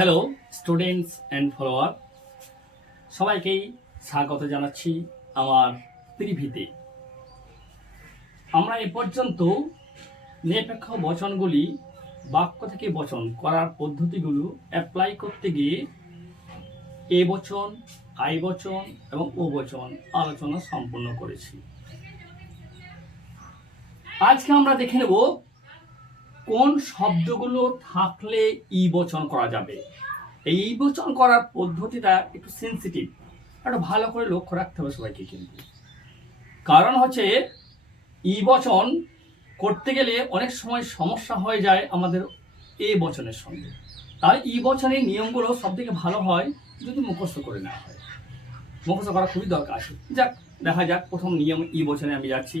Hello students and follower, সবাইকেই স্বাগত জানাচ্ছি আমার পৃথিবীতে। আমরা এ পর্যন্ত নিরপেক্ষ বচনগুলি বাক্য থেকে বচন করার পদ্ধতিগুলো অ্যাপ্লাই করতে গিয়ে এ বচন, আই বচন এবং ও বচন আলোচনা সম্পন্ন করেছি। আজকে আমরা দেখে নেব কোন শব্দগুলো থাকলে ই বচন করা যাবে। এই বচন করার পদ্ধতিটা একটু সেন্সিটিভ, একটু ভালো করে লক্ষ্য রাখতে হবে সবাইকে। কিন্তু কারণ হচ্ছে ই বচন করতে গেলে অনেক সময় সমস্যা হয়ে যায় আমাদের এ বচনের সঙ্গে। তাই ই বচনের নিয়মগুলো সব থেকে ভালো হয় যদি মুখস্থ করে নেওয়া হয়। মুখস্থ করা খুবই দরকার আছে। যাক, দেখা যাক প্রথম নিয়ম ই বচনে আমি যাচ্ছি।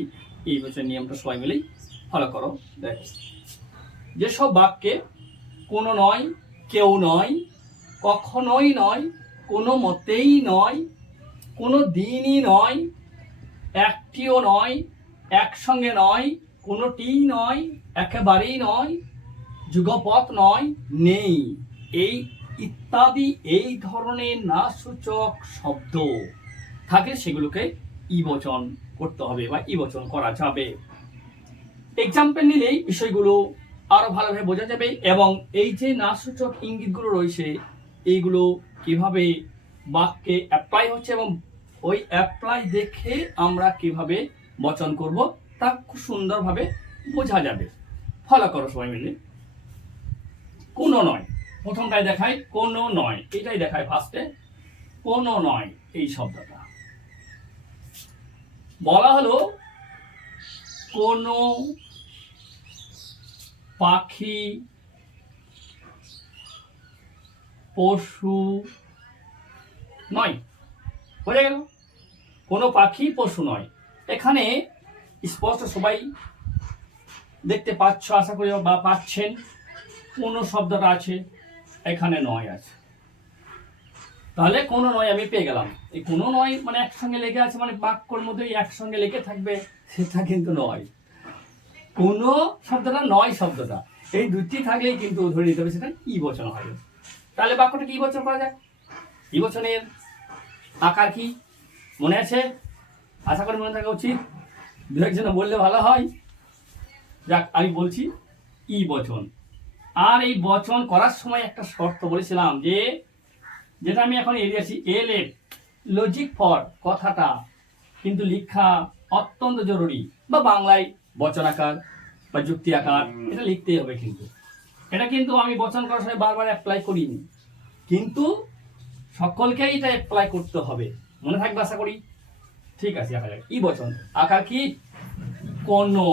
এই বচনের নিয়মটা সবাই মিলেই ফলো করো। দেখো, যেসব বাক্যে কোনো নয়, কেউ নয়, কখনোই নয়, কোনো মতেই নয়, কোনো দিনই নয়, একটিও নয়, একসঙ্গে নয়, কোনোটিই নয়, একেবারেই নয়, যুগপৎ নয়, নেই, এই ইত্যাদি এই ধরনের নাসূচক শব্দ থাকে সেগুলোকে ই বচন করতে হবে বা ই বচন করা যাবে। এক্সাম্পল নিলেই বিষয়গুলো আরো ভালোভাবে বোঝা যাবে এবং এই যে নাসূচক ইঙ্গিতগুলো রয়েছে এইগুলো কিভাবে বাক্যে অ্যাপ্লাই হচ্ছে এবং ওই অ্যাপ্লাই দেখে আমরা কিভাবে বচন করব তা খুব সুন্দরভাবে বোঝা যাবে। ফলো করো সবাই মিলে। কোনো নয়, প্রথমটাই দেখায় কোনো নয়, এটাই দেখায় ফার্স্টে। কোনো নয় এই শব্দটা বলা হলো কোনো পাখি, পশু নয়। বোঝা গেল? কোনো পাখি পশু নয়। এখানে স্পষ্ট সবাই দেখতে পাচ্ছ আশা করি বা পাচ্ছেন। কোনো শব্দটা আছে, এখানে নয় আছে, তাহলে কোনো নয় আমি পেয়ে গেলাম। এই কোনো নয় মানে একসঙ্গে লেগে আছে, মানে বাক্যর মধ্যে একসঙ্গে লেগে থাকবে, সেটা কিন্তু নয়। কোনো শব্দটা নয়, শব্দটা এই দুটি থাকলেই কিন্তু ধরে নিতে হবে সেটা ই বচন হবে। তাহলে বাক্যটা কি বচন করা যায়? ই বচনের আকার কি মনে আছে? আশা করি মনে থাকা উচিত। দু একজন বললে ভালো হয়। যাক, আমি বলছি ই বচন। আর এই বচন করার সময় একটা শর্ত বলেছিলাম যে যেটা আমি এখন এড়িয়েছি, এল লজিক ফর কথাটা কিন্তু লেখা অত্যন্ত জরুরি, বা বাংলায় বচন আকার বা যুক্তি আকার এটা লিখতেই হবে। কিন্তু এটা কিন্তু আমি বচন করার সময় বারবার অ্যাপ্লাই করিনি, কিন্তু সকলকেই এটা অ্যাপ্লাই করতে হবে। মনে থাকবে আশা করি। ঠিক আছে, দেখা যাক ই বচন আকার কি? কোনো।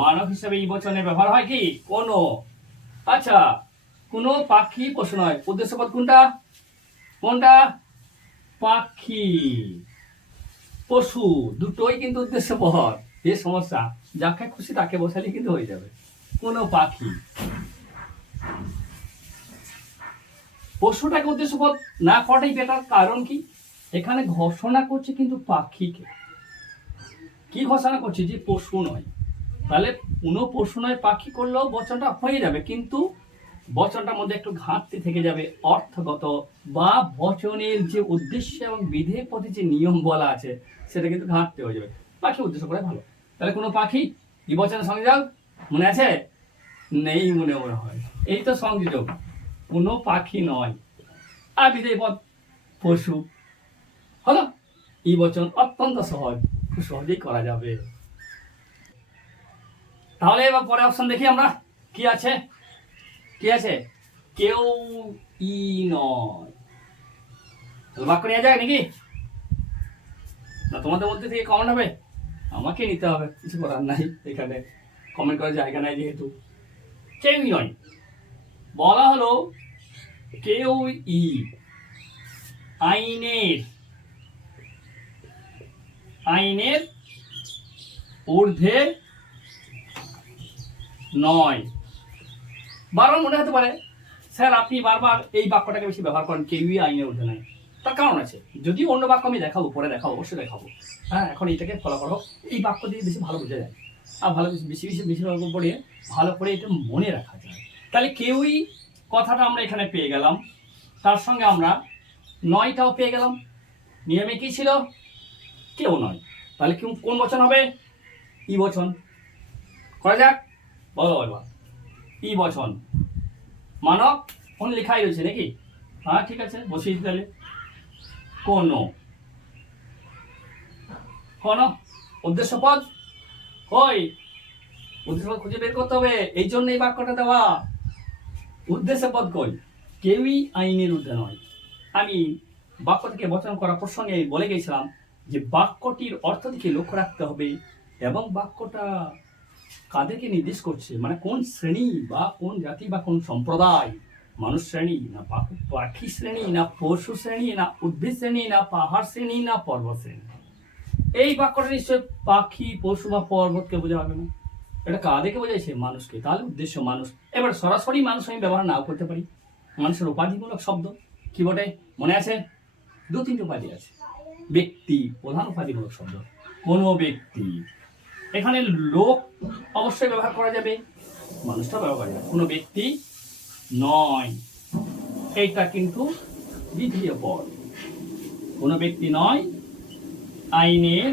মানব হিসাবে ই বচনের ব্যবহার হয় কি? কোনো। আচ্ছা, কোনো পাখি পশু নয়। উদ্দেশ্যপদ কোনটা? কোনটা? পাখি। পশু দুটোই কিন্তু উদ্দেশ্যপদ। এ সমস্যা, যাকে খুশি তাকে বসালে কিন্তু হয়ে যাবে। কোনো পাখি, পশুটাকে উদ্দেশ্যপদ না করাটাই বেটার। কারণ কি? এখানে ঘোষণা করছে কিন্তু পাখিকে। কি ঘোষণা করছে? যে পশু নয়। তাহলে কোনো পশু নয় পাখি করলেও বচনটা হয়ে যাবে, কিন্তু বচনটার মধ্যে একটু ঘাটতি থেকে যাবে অর্থগত, বা বচনের যে উদ্দেশ্য এবং বিধেয় প্রতি যে নিয়ম বলা আছে সেটা কিন্তু ঘাটতি হয়ে যাবে। পাখি উদ্দেশ্য করে ভালো। তাহলে কোনো পাখি এই বচনের সঙ্গে যাও, মনে আছে? নেই মনে হয়। এই তো সংযোগ, কোনো পাখি নয় আর বিধেয় পদ পশু হলো। এই বচন অত্যন্ত সহজ, খুব সহজেই করা যাবে। তাহলে এবার পরে অপশন দেখি আমরা কি আছে। কি আছে? কেউ ই নয়। বাক্য নেওয়া যায় নাকি? না তোমাদের মধ্যে থেকে কমেন্ট হবে? আমাকে নিতে হবে, কিছু করার নাই। এখানে কমেন্ট করার জায়গা নাই যেহেতু। কেউই নয় বলা হলো কেউ ই আইনের ঊর্ধ্বে নয়। বারবার মনে হতে পারে স্যার আপনি বারবার এই বাক্যটাকে বেশি ব্যবহার করেন, কেউই আইনের ঊর্ধ্বে নয়। তার কারণ আছে, যদি অন্য বাক্য আমি দেখাবো, পরে দেখাবো, অবশ্যই দেখাবো। হ্যাঁ, এখন এইটাকে ফলো করো। এই বাক্য দিয়ে বেশি ভালো বোঝা যায় আর ভালো বেশি বাক্য পড়ে ভালো করে এটা মনে রাখা যায়। তাহলে কেউই কথাটা আমরা এখানে পেয়ে গেলাম। তার সঙ্গে আমরা নয়টাও পেয়ে গেলাম। নিয়মে কি ছিল? কেউ নয়। তাহলে কোন বচন হবে? ই বচন। করা যাক, বলো এবার। ই বচন। মানব কোন লেখাই রয়েছে নাকি? হ্যাঁ ঠিক আছে, বসিয়ে দিতে। তাহলে কোনো কোনো উদ্দেশ্য পদ কই? উদ্দেশ্য পদ খুঁজে বের করতে হবে, এই জন্য এই বাক্যটা দেওয়া। উদ্দেশ্য পদ কই? কেউই আইনের ঊর্ধ্বে নয়। আমি বাক্য থেকে বচন করা প্রসঙ্গে বলে গেছিলাম যে বাক্যটির অর্থ দিকে লক্ষ্য রাখতে হবে এবং বাক্যটা কাদেরকে নির্দেশ করছে, মানে কোন শ্রেণী বা কোন জাতি বা কোন সম্প্রদায়, মানুষ শ্রেণী না পাখি শ্রেণী না পশু শ্রেণী না উদ্ভিদ শ্রেণী না পাহাড় শ্রেণী না পর্বত শ্রেণী। এই বাক্যটা নিশ্চয় পাখি পশু বা পর্বতকে বোঝা হবে না, এটা কাদেরকে বোঝাইছে? মানুষকে। তাহলে উদ্দেশ্য মানুষ। এবার সরাসরি মানুষ আমি ব্যবহার নাও করতে পারি। মানুষের উপাধিমূলক শব্দ কি বটে? মনে আছে? 2-3 উপাধি আছে। ব্যক্তি প্রধান উপাধিমূলক শব্দ। কোনো ব্যক্তি, এখানে লোক অবশ্যই ব্যবহার করা যাবে, মানুষটা ব্যবহার করা যাবে। কোনো ব্যক্তি নয়, এইটা কিন্তু দ্বিতীয় পদ। কোনো ব্যক্তি নয় আইনের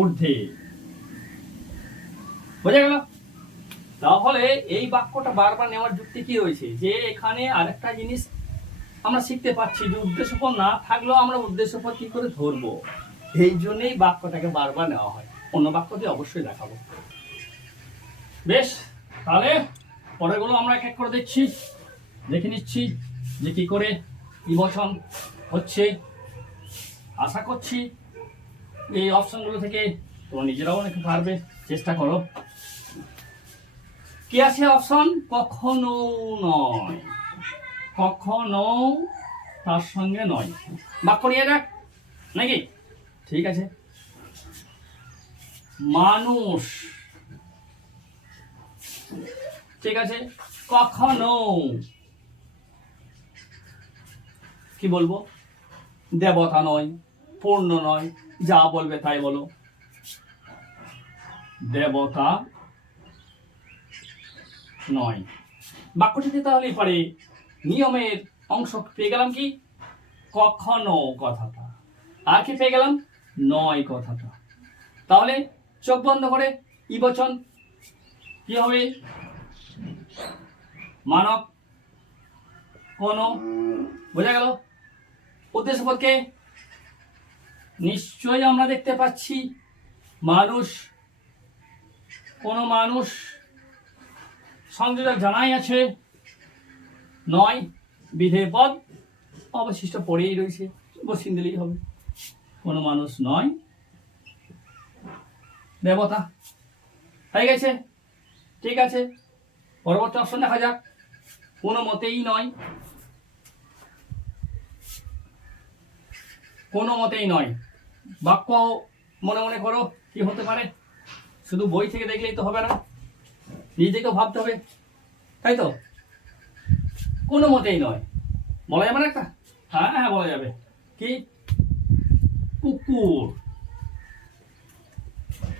ঊর্ধ্বে। বোঝা গেল? তাহলে এই বাক্যটা বারবার নেওয়ার যুক্তি কি রয়েছে? যে এখানে আরেকটা জিনিস আমরা শিখতে পাচ্ছি যে উদ্দেশ্যপদ না থাকলেও আমরা উদ্দেশ্যপদ কি করে ধরবো, এই জন্যই বাক্যটাকে বারবার নেওয়া হয়। অন্য বাক্যতে অবশ্যই দেখাবো। বেশ, তাহলে পরেরগুলো আমরা এক এক করে দেখে নিচ্ছি যে কি করে ই বচন হচ্ছে। আশা করছি এই অপশনগুলো থেকে তোমরা নিজেরাও অনেক পারবে, চেষ্টা করো। কি আছে অপশন? কখনো নয়, কখনো তার সঙ্গে নয়। বাক্য নিয়ে যাক নাকি? ঠিক আছে। মানুষ, ঠিক আছে। কখনো কি বলবো? দেবতা নয়, পূর্ণ নয়, যা বলবে তাই বলো। দেবতা নয়। বাক্যটিতে তাহলেই পারে নিয়মের অংশ পেয়ে গেলাম কি? কখনো কথাটা। আর কি পেয়ে গেলাম? নয় কথাটা। তাহলে চোখ বন্ধ করে ই বচন কি হবে? মানব কোনো। বোঝা গেল? উদ্দেশ্যপদকে নিশ্চয়ই আমরা দেখতে পাচ্ছি মানুষ, কোন মানুষ, সংযোজক জানাই আছে, নয় বিধেয় পদ অবশিষ্ট পড়েই রয়েছে, বসিয়ে দিলেই হবে। কোনো মানুষ নয়, দেবতা হয়ে গেছে। ঠিক আছে, পরবর্তী অপশন দেখা যাক। কোনো মতেই নয়, কোনো মতেই নয়। বাক্য মনে মনে করো কি হতে পারে, শুধু বই থেকে দেখলেই তো হবে না, নিজেকেও ভাবতে হবে, তাই তো? কোনো মতেই নয় বলা যাবে না একটা? হ্যাঁ হ্যাঁ বলা যাবে। কি? কুকুর।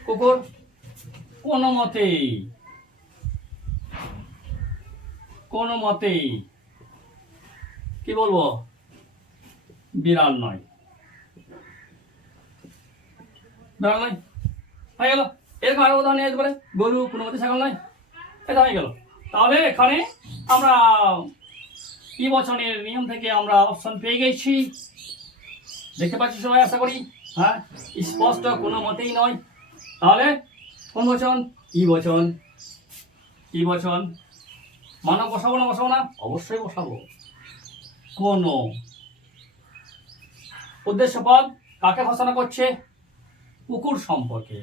কুকুর কোনো মতেই, কোনো মতেই কি বলবো? বিড়াল নয়, বিড়াল নয়। হয়ে গেল। এরকম আরো উদাহরণ নিয়ে যেতে পারে। গরু কোনো মতে ছাগল নয়, এটা হয়ে গেল। তাহলে এখানে আমরা ই বচনের নিয়ম থেকে আমরা অপশন পেয়ে গেছি, দেখতে পাচ্ছি সবাই আশা করি। হ্যাঁ, স্পষ্ট কোনো মতেই নয়। তাহলে কোন বচন? ই বচন। ই বচন। মানব বসাবো না বসাবো না? অবশ্যই বসাবো। কোন উদ্দেশ্য পদ কাকে ঘোষণা করছে? কুকুর সম্পর্কে।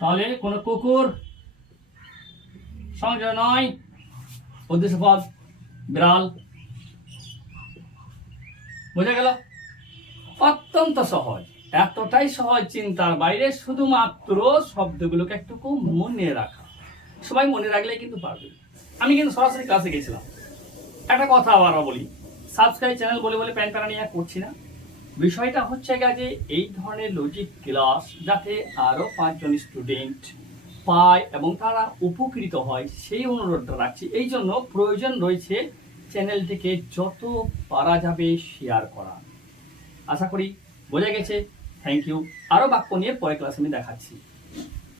তাহলে কোন কুকুর সংযোগ নয়, উদ্দেশ্য পদ বিড়াল। বোঝা গেল? অত্যন্ত সহজ, এতটাই সহজ, চিন্তার বাইরে। শুধুমাত্র শব্দগুলোকে একটু মনে রাখা, সবাই মনে রাখলে কিন্তু পারবে। আমি কিন্তু সরাসরি ক্লাসে গেছিলাম। একটা কথা আবার বলি, সাবস্ক্রাইব চ্যানেল বলে বলে প্যান প্যারা নিয়ে করছি না। বিষয়টা হচ্ছে যে এই ধরনের লজিক ক্লাস যাতে আরো 5 জন স্টুডেন্ট পায় এবং তারা উপকৃত হয় সেই অনুরোধটা রাখছি। এই জন্য প্রয়োজন রয়েছে চ্যানেলটিকে যত পারা যাবে শেয়ার করা। আশা করি বোঝা গেছে। Thank you. আরও বাক্য নিয়ে পরের ক্লাসে আমি দেখাচ্ছি।